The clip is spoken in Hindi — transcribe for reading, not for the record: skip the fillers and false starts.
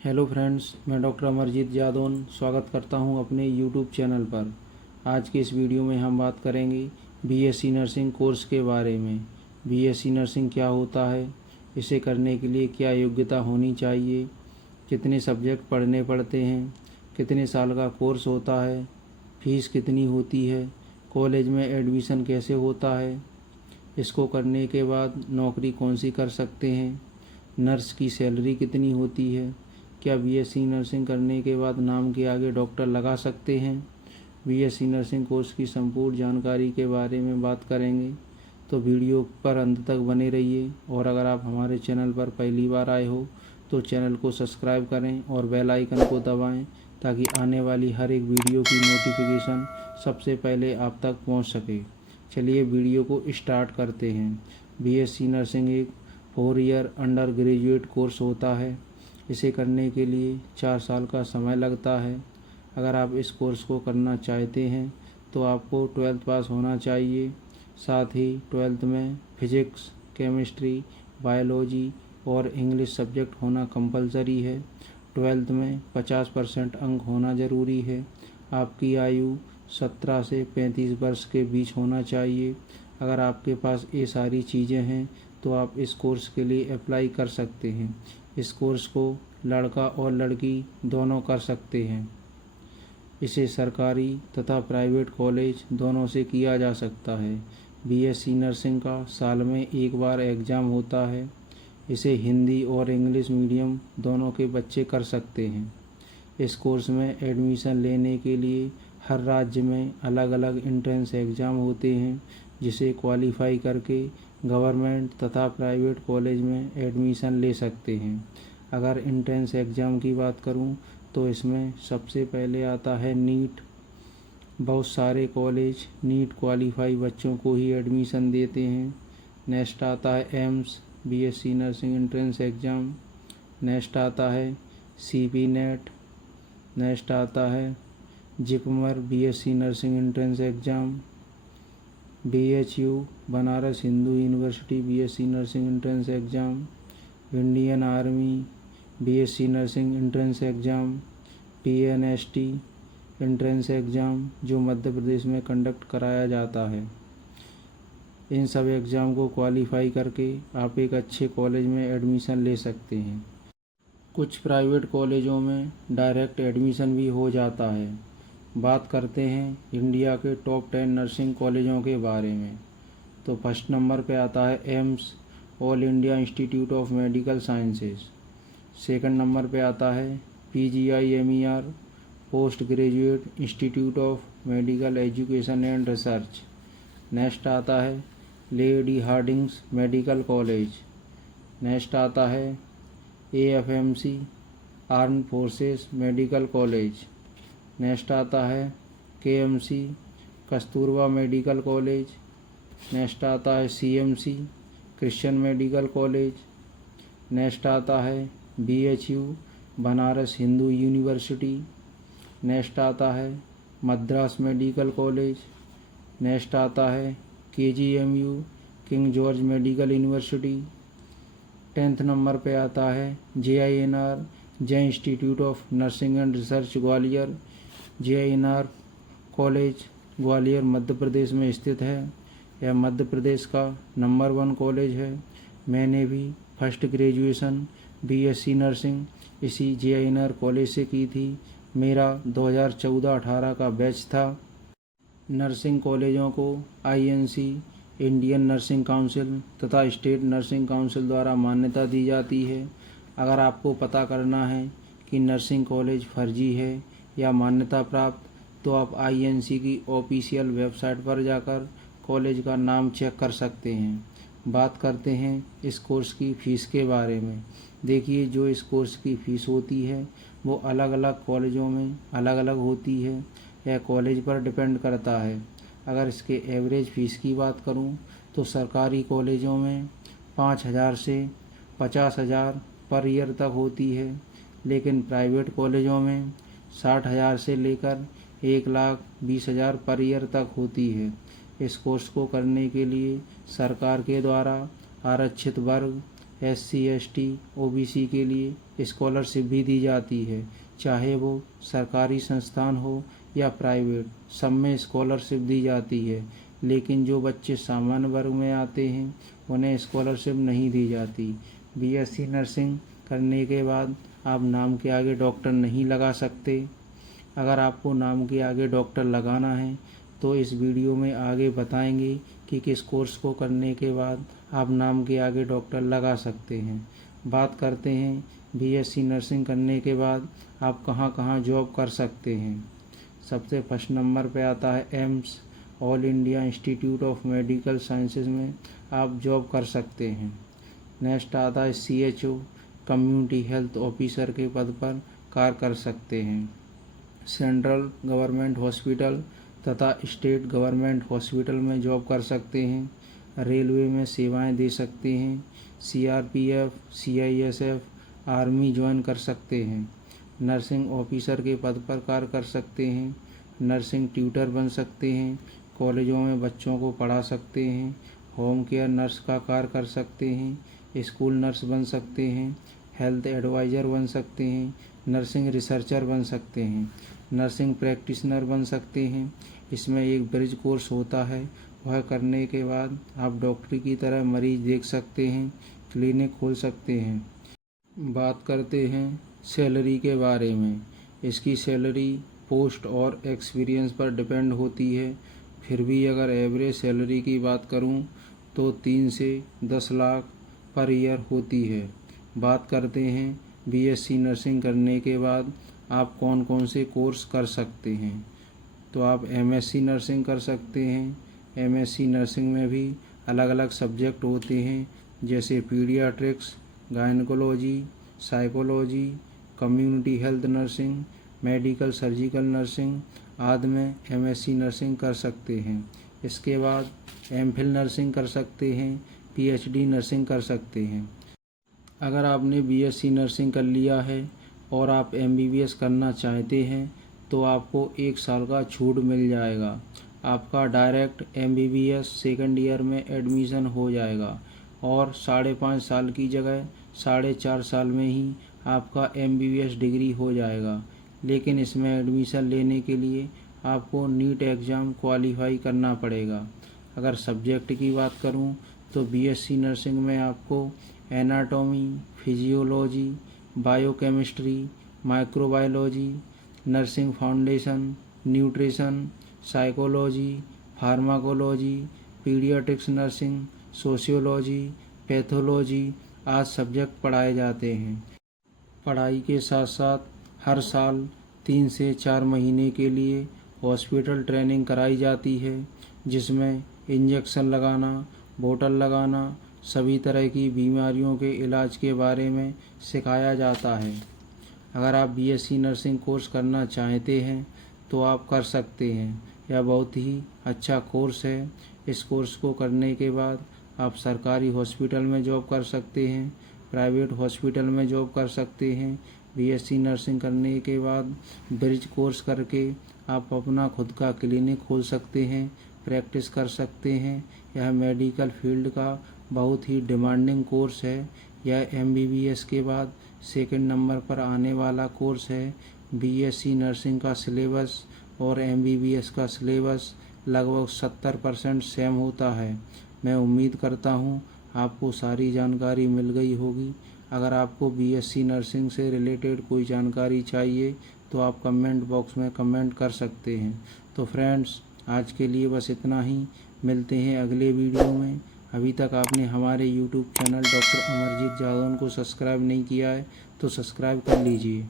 हेलो फ्रेंड्स, मैं डॉक्टर अमरजीत जादौन स्वागत करता हूं अपने यूट्यूब चैनल पर। आज के इस वीडियो में हम बात करेंगे बीएससी नर्सिंग कोर्स के बारे में। बीएससी नर्सिंग क्या होता है, इसे करने के लिए क्या योग्यता होनी चाहिए, कितने सब्जेक्ट पढ़ने पड़ते हैं, कितने साल का कोर्स होता है, फीस कितनी होती है, कॉलेज में एडमिशन कैसे होता है, इसको करने के बाद नौकरी कौन सी कर सकते हैं, नर्स की सैलरी कितनी होती है, क्या बीएससी नर्सिंग करने के बाद नाम के आगे डॉक्टर लगा सकते हैं। बीएससी नर्सिंग कोर्स की संपूर्ण जानकारी के बारे में बात करेंगे, तो वीडियो पर अंत तक बने रहिए। और अगर आप हमारे चैनल पर पहली बार आए हो तो चैनल को सब्सक्राइब करें और बेल आइकन को दबाएं, ताकि आने वाली हर एक वीडियो की नोटिफिकेशन सबसे पहले आप तक पहुंच सके। चलिए वीडियो को स्टार्ट करते हैं। बीएससी नर्सिंग एक 4 ईयर अंडर ग्रेजुएट कोर्स होता है। इसे करने के लिए 4 साल का समय लगता है। अगर आप इस कोर्स को करना चाहते हैं तो आपको 12th पास होना चाहिए। साथ ही 12th में फिजिक्स, केमिस्ट्री, बायोलॉजी और इंग्लिश सब्जेक्ट होना कंपलसरी है। 12th में 50% अंक होना ज़रूरी है। आपकी आयु 17 से 35 वर्ष के बीच होना चाहिए। अगर आपके पास ये सारी चीज़ें हैं तो आप इस कोर्स के लिए अप्लाई कर सकते हैं। इस कोर्स को लड़का और लड़की दोनों कर सकते हैं। इसे सरकारी तथा प्राइवेट कॉलेज दोनों से किया जा सकता है। बीएससी नर्सिंग का साल में एक बार एग्ज़ाम होता है। इसे हिंदी और इंग्लिश मीडियम दोनों के बच्चे कर सकते हैं। इस कोर्स में एडमिशन लेने के लिए हर राज्य में अलग अलग एंट्रेंस एग्ज़ाम होते हैं, जिसे क्वालिफाई करके गवर्नमेंट तथा प्राइवेट कॉलेज में एडमिशन ले सकते हैं। अगर एंट्रेंस एग्ज़ाम की बात करूं तो इसमें सबसे पहले आता है नीट। बहुत सारे कॉलेज नीट क्वालिफाई बच्चों को ही एडमिशन देते हैं। नेक्स्ट आता है AIIMS BSc nursing entrance exam. Next आता है सीपी नेट। नेक्स्ट आता है JIPMER BSc nursing entrance exam. BHU Banaras Hindu university BSc nursing entrance exam. Indian army BSc nursing entrance exam. PNST entrance exam, जो मध्य प्रदेश में कंडक्ट कराया जाता है। इन सब एग्ज़ाम को क्वालिफाई करके आप एक अच्छे कॉलेज में एडमिशन ले सकते हैं। कुछ प्राइवेट कॉलेजों में डायरेक्ट एडमिशन भी हो जाता है। बात करते हैं इंडिया के टॉप 10 नर्सिंग कॉलेजों के बारे में। तो फर्स्ट नंबर पे आता है AIIMS, all India institute of medical sciences. Second number पे आता है PGIMER, post graduate institute of medical education and research. Next आता है lady Hardinge medical college. Next आता है AFMC armed forces medical college. Next आता है KMC Kasturba medical college. Next आता है CMC Christian medical college. Next आता है BHU Banaras Hindu university. Next आता है मद्रास मेडिकल कॉलेज। नेक्स्ट आता है KGMU King George Medical University. 10th number पे आता है JINR Jai institute of nursing and research Gwalior. JINR college Gwalior Madhya Pradesh में स्थित है। यह मध्य प्रदेश का नंबर 1 कॉलेज है। मैंने भी फर्स्ट ग्रेजुएशन बीएससी नर्सिंग इसी जेआईएनआर कॉलेज से की थी। मेरा 2014-18 का बैच था। नर्सिंग कॉलेजों को आईएनसी इंडियन नर्सिंग काउंसिल तथा स्टेट नर्सिंग काउंसिल द्वारा मान्यता दी जाती है। अगर आपको पता करना है कि नर्सिंग कॉलेज फर्जी है या मान्यता प्राप्त, तो आप आईएनसी की ऑफिशियल वेबसाइट पर जाकर कॉलेज का नाम चेक कर सकते हैं। बात करते हैं इस कोर्स की फ़ीस के बारे में। देखिए, जो इस कोर्स की फ़ीस होती है वो अलग अलग कॉलेजों में अलग अलग होती है। यह कॉलेज पर डिपेंड करता है। अगर इसके एवरेज फ़ीस की बात करूं तो सरकारी कॉलेजों में 5,000 से 50,000 पर ईयर तक होती है, लेकिन प्राइवेट कॉलेजों में 60,000 से लेकर 1,20,000 पर ईयर तक होती है। इस कोर्स को करने के लिए सरकार के द्वारा आरक्षित वर्ग SC ST OBC के लिए स्कॉलरशिप भी दी जाती है, चाहे वो सरकारी संस्थान हो या प्राइवेट, सब में स्कॉलरशिप दी जाती है। लेकिन जो बच्चे सामान्य वर्ग में आते हैं उन्हें स्कॉलरशिप नहीं दी जाती। बीएससी नर्सिंग करने के बाद आप नाम के आगे डॉक्टर नहीं लगा सकते। अगर आपको नाम के आगे डॉक्टर लगाना है तो इस वीडियो में आगे बताएंगे कि किस कोर्स को करने के बाद आप नाम के आगे डॉक्टर लगा सकते हैं। बात करते हैं बीएससी नर्सिंग करने के बाद आप कहां कहां जॉब कर सकते हैं। सबसे फर्स्ट नंबर पे आता है AIIMS, all India institute of medical sciences में आप जॉब कर सकते हैं। नेक्स्ट आता है CHO, कम्युनिटी हेल्थ ऑफिसर के पद पर कार्य कर सकते हैं। सेंट्रल गवर्नमेंट हॉस्पिटल तथा स्टेट गवर्नमेंट हॉस्पिटल में जॉब कर सकते हैं। रेलवे में सेवाएं दे सकते हैं। CRPF, CISF, आर्मी ज्वाइन कर सकते हैं। नर्सिंग ऑफिसर के पद पर कार्य कर सकते हैं। नर्सिंग ट्यूटर बन सकते हैं। कॉलेजों में बच्चों को पढ़ा सकते हैं। होम केयर नर्स का कार्य कर सकते हैं। स्कूल नर्स बन सकते हैं। हेल्थ एडवाइज़र बन सकते हैं। नर्सिंग रिसर्चर बन सकते हैं। नर्सिंग प्रैक्टिशनर बन सकते हैं। इसमें एक ब्रिज कोर्स होता है, वह करने के बाद आप डॉक्टरी की तरह मरीज देख सकते हैं, क्लिनिक खोल सकते हैं। बात करते हैं सैलरी के बारे में। इसकी सैलरी पोस्ट और एक्सपीरियंस पर डिपेंड होती है। फिर भी अगर एवरेज सैलरी की बात करूं तो 3 से 10 लाख पर ईयर होती है। बात करते हैं बीएससी नर्सिंग करने के बाद आप कौन कौन से कोर्स कर सकते हैं। तो आप MSc नर्सिंग कर सकते हैं। MSc नर्सिंग में भी अलग अलग सब्जेक्ट होते हैं, जैसे paediatrics, gynaecology, psychology, community health nursing, medical surgical nursing आदि में MSc नर्सिंग कर सकते हैं। इसके बाद MPhil नर्सिंग कर सकते हैं, PhD नर्सिंग कर सकते हैं। अगर आपने BSc नर्सिंग कर लिया है और आप MBBS करना चाहते हैं तो आपको 1 साल का छूट मिल जाएगा। आपका डायरेक्ट MBBS सेकंड ईयर में एडमिशन हो जाएगा और 5.5 साल की जगह 4.5 साल में ही आपका MBBS डिग्री हो जाएगा। लेकिन इसमें एडमिशन लेने के लिए आपको नीट एग्ज़ाम क्वालिफाई करना पड़ेगा। अगर सब्जेक्ट की बात करूं तो BSc नर्सिंग में आपको anatomy, physiology, biochemistry, microbiology, nursing foundation, nutrition, psychology, pharmacology, paediatrics nursing, sociology, pathology आदि सब्जेक्ट पढ़ाए जाते हैं। पढ़ाई के साथ साथ हर साल 3 से 4 महीने के लिए हॉस्पिटल ट्रेनिंग कराई जाती है, जिसमें इंजेक्शन लगाना, बोतल लगाना, सभी तरह की बीमारियों के इलाज के बारे में सिखाया जाता है। अगर आप BSc नर्सिंग कोर्स करना चाहते हैं तो आप कर सकते हैं। यह बहुत ही अच्छा कोर्स है। इस कोर्स को करने के बाद आप सरकारी हॉस्पिटल में जॉब कर सकते हैं, प्राइवेट हॉस्पिटल में जॉब कर सकते हैं। BSc नर्सिंग करने के बाद ब्रिज कोर्स करके आप अपना खुद का क्लिनिक खोल सकते हैं, प्रैक्टिस कर सकते हैं। यह मेडिकल फील्ड का बहुत ही डिमांडिंग कोर्स है। यह MBBS के बाद सेकंड नंबर पर आने वाला कोर्स है। BSc नर्सिंग का सिलेबस और MBBS का सिलेबस लगभग 70% सेम होता है। मैं उम्मीद करता हूँ आपको सारी जानकारी मिल गई होगी। अगर आपको BSc नर्सिंग से रिलेटेड कोई जानकारी चाहिए तो आप कमेंट बॉक्स में कमेंट कर सकते हैं। तो फ्रेंड्स, आज के लिए बस इतना ही। मिलते हैं अगले वीडियो में। अभी तक आपने हमारे YouTube channel doctor Amarjeet Jadaun को सब्सक्राइब नहीं किया है तो सब्सक्राइब कर लीजिए।